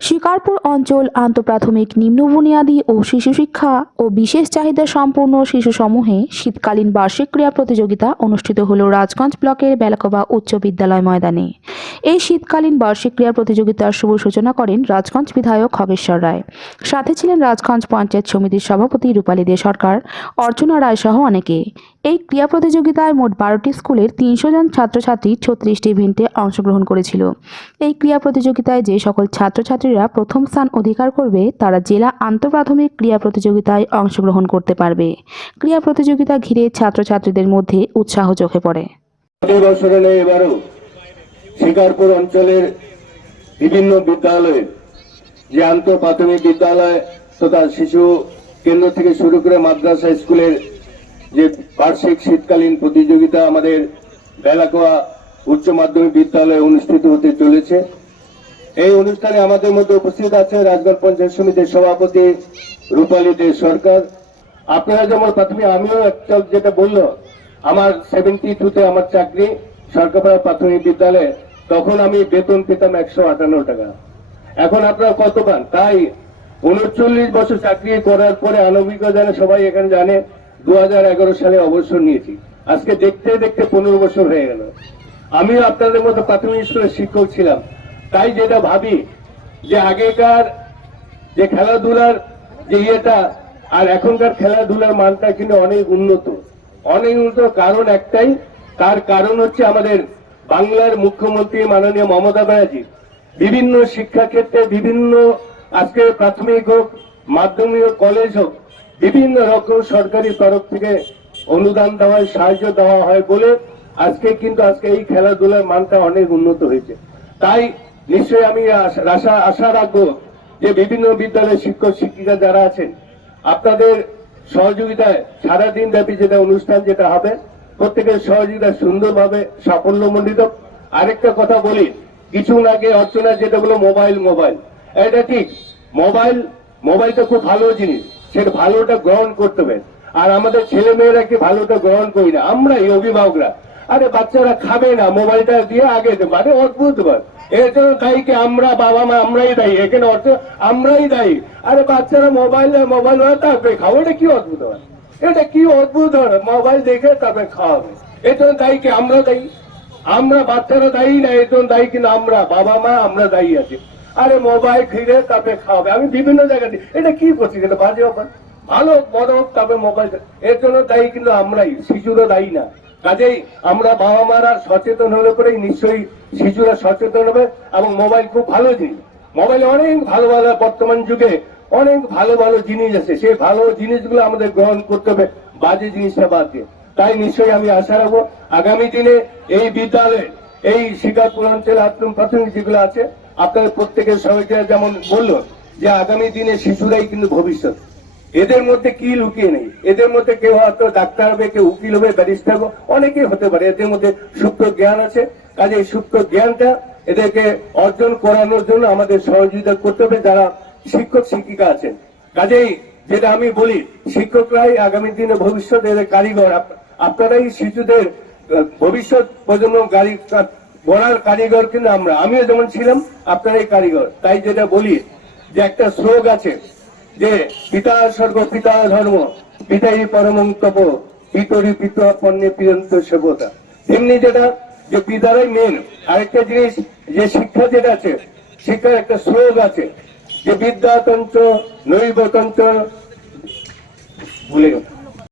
শিকারপুর অঞ্চল আন্তঃপ্রাথমিক নিম্ন বুনিয়াদী ও শিশু শিক্ষা ও বিশেষ চাহিদা সম্পন্ন শিশুসমূহে শীতকালীন বার্ষিক ক্রীড়া প্রতিযোগিতা অনুষ্ঠিত হল রাজগঞ্জ ব্লকের বেলাকোবা উচ্চ বিদ্যালয় ময়দানে। এই শীতকালীন বার্ষিক ক্রীড়া প্রতিযোগিতার শুভ সূচনা করেন রাজগঞ্জ বিধায়ক খগেশ্বর রায়। সাথে ছিলেন রাজগঞ্জ পঞ্চায়েত সমিতির সভাপতি রূপালী দে সরকার, অর্চনা রায় সহ অনেকে। এই ক্রীড়া প্রতিযোগিতায় মোট বারোটি স্কুলের তিনশো জন ছাত্রছাত্রী ছত্রিশটি ইভেন্টে অংশগ্রহণ করেছিল। এই ক্রীড়া প্রতিযোগিতায় যে সকল ছাত্রছাত্রীরা প্রথম স্থান অধিকার করবে, তারা জেলা আন্তঃপ্রাথমিক ক্রিয়া প্রতিযোগিতায় অংশগ্রহণ করতে পারবে। ক্রীড়া প্রতিযোগিতা ঘিরে ছাত্রছাত্রীদের মধ্যে উৎসাহ চোখে পড়ে। এবারও শিকারপুর অঞ্চলের বিভিন্ন বিদ্যালয়ে যে আন্তঃ প্রাথমিক বিদ্যালয় তথা শিশু কেন্দ্র থেকে শুরু করে মাদ্রাসা স্কুলের যে বার্ষিক শীতকালীন প্রতিযোগিতা আমাদের বেলাকোয়া উচ্চ মাধ্যমিক বিদ্যালয়ে অনুষ্ঠিত হতে চলেছে। এই অনুষ্ঠানে আমাদের মধ্যে উপস্থিত আছে রাজগঞ্জ পঞ্চায়েত সমিতির সভাপতি রূপালী দে সরকার। আপনারা যেমন প্রাথমিক আমিও একটা যেটা বলল, আমার সেভেন্টি টুতে আমার চাকরি, সরকারপাড়া প্রাথমিক বিদ্যালয়ে। তখন আমি বেতন পেতাম একশো আটান্ন টাকা। এখন আপনারা কত পান তাই উনচল্লিশ বছর চাকরি করার পরে আনবিক জানে সবাই এখানে জানে দু হাজার এগারো সালে অবসর নিয়েছি। আজকে দেখতে দেখতে পনেরো বছর হয়ে গেল। আমিও আপনাদের মতো প্রাথমিক স্কুলের শিক্ষক ছিলাম। তাই যেটা ভাবি, যে আগেকার যে খেলাধুলার যে ইয়েটা, আর এখনকার খেলাধুলার মানটা কিন্তু অনেক উন্নত। অনেক উন্নত কারণ একটাই, তার কারণ হচ্ছে আমাদের বাংলার মুখ্যমন্ত্রী মাননীয় মমতা ব্যানার্জি। বিভিন্ন শিক্ষাক্ষেত্রে বিভিন্ন, আজকে প্রাথমিক হোক, মাধ্যমিক হোক, কলেজ হোক বিভিন্ন রকম সরকারি তরফ থেকে অনুদান দেওয়া হয় সাহায্য দেওয়া হয় বলে আজকে কিন্তু আজকে এই খেলাধুলার মানটা অনেক উন্নত হয়েছে। তাই নিশ্চয়ই আমি আশা রাখব যে বিভিন্ন বিদ্যালয়ের শিক্ষক, শিক্ষিকা যারা আছেন, আপনাদের সহযোগিতায় সারাদিন ব্যাপী যেটা অনুষ্ঠান যেটা হবে, প্রত্যেকের সহযোগিতা সুন্দরভাবে সাফল্যমণ্ডিত। আরেকটা কথা বলি, কিছু আগে অর্চনা যেটা বলো মোবাইল মোবাইল। এটা ঠিক, মোবাইল মোবাইলটা খুব ভালো জিনিস। সেটা ভালোটা গ্রহণ করতে হবে। আর আমাদের ছেলে মেয়েরা কি ভালোটা গ্রহণ করি না? আমরাই অভিভাবকরা। আরে বাচ্চারা খাবে না, মোবাইলটা দিয়ে আগে দেবো। আরে অদ্ভুত এর জন্য দায়ী কি? আমরা বাবা মা, আমরাই দায়ী। এখানে অর্থ, আমরাই দায়ী। আরে বাচ্চারা মোবাইল মোবাইল তারপরে খাব এটা কি অদ্ভুত এটা কি অদ্ভুত মোবাইল দেখে তারপরে খাওয়াবে। এর জন্য দায়ী কি? আমরা দায়ী। আমরা বাচ্চারা দায়ী না? এর জন্য দায়ী কিনা? আমরা বাবা মা, আমরা দায়ী আছি। আরে মোবাইল ফিরে তারপরে খাওয়াবে। আমি বিভিন্ন জায়গাতে এটা কি করছি এটা বাজে ব্যাপার ভালো হোক তবে মোবাইল এর জন্য দায়ী কিন্তু আমরাই শিশুরও দায়ী না। কাজেই আমরা বাবা মারা সচেতন হলে পরেই নিশ্চয়ই শিশুরা সচেতন হবে এবং মোবাইল খুব ভালো জিনিস। মোবাইলে অনেক ভালো ভালো বর্তমান যুগে অনেক ভালো ভালো জিনিস আছে। সেই ভালো জিনিসগুলো আমাদের গ্রহণ করতে হবে, বাজে জিনিসটা বাদ দিয়ে। তাই নিশ্চয়ই আমি আশা রাখব, আগামী দিনে এই বিদ্যালয়ে এই শিকারপুর অঞ্চলে আত্ম প্রাথমিক যেগুলো আছে, আপনাদের প্রত্যেকের সবাইকে যেমন বলল যে আগামী দিনে শিশুরাই কিন্তু ভবিষ্যৎ। এদের মধ্যে কি লুকিয়ে নেই? এদের মধ্যে কেউ হয়তো ডাক্তার হবে, কেউ উকিল হবে, ব্যারিস্টার হবে, অনেকেই হতে পারে। এদের মধ্যে সুপ্ত জ্ঞান আছে। কাজে এই সুপ্ত জ্ঞানটা এদেরকে অর্জন করানোর জন্য আমাদের সহযোগিতা করতে হবে, যারা শিক্ষক, শিক্ষিকা আছেন। কাজেই যেটা আমি বলি, শিক্ষকরাই আগামী দিনে ভবিষ্যৎ, এদের কারিগর। আপনারাই শিশুদের ভবিষ্যৎ প্রজন্ম গাড়ি গড়ার কারিগর কিন্তু আমরা? আমিও যেমন ছিলাম, আপনারাই কারিগর। তাই যেটা বলি, যে একটা শ্লোক আছে যে, পিতা স্বর্গ, পিতা ধর্ম, পিতাই পরমং তপ, পিতরি পিত পণ্যে পিয়ন্ত সেবতা। তেমনি যেটা, যে পিতারাই মেন আরেকটা জিনিস, যে শিক্ষা যেটা আছে, শিক্ষার একটা শ্লোক আছে, যে বিদ্যাতন্ত্র, নৈবতন্ত্র ভুলে গেল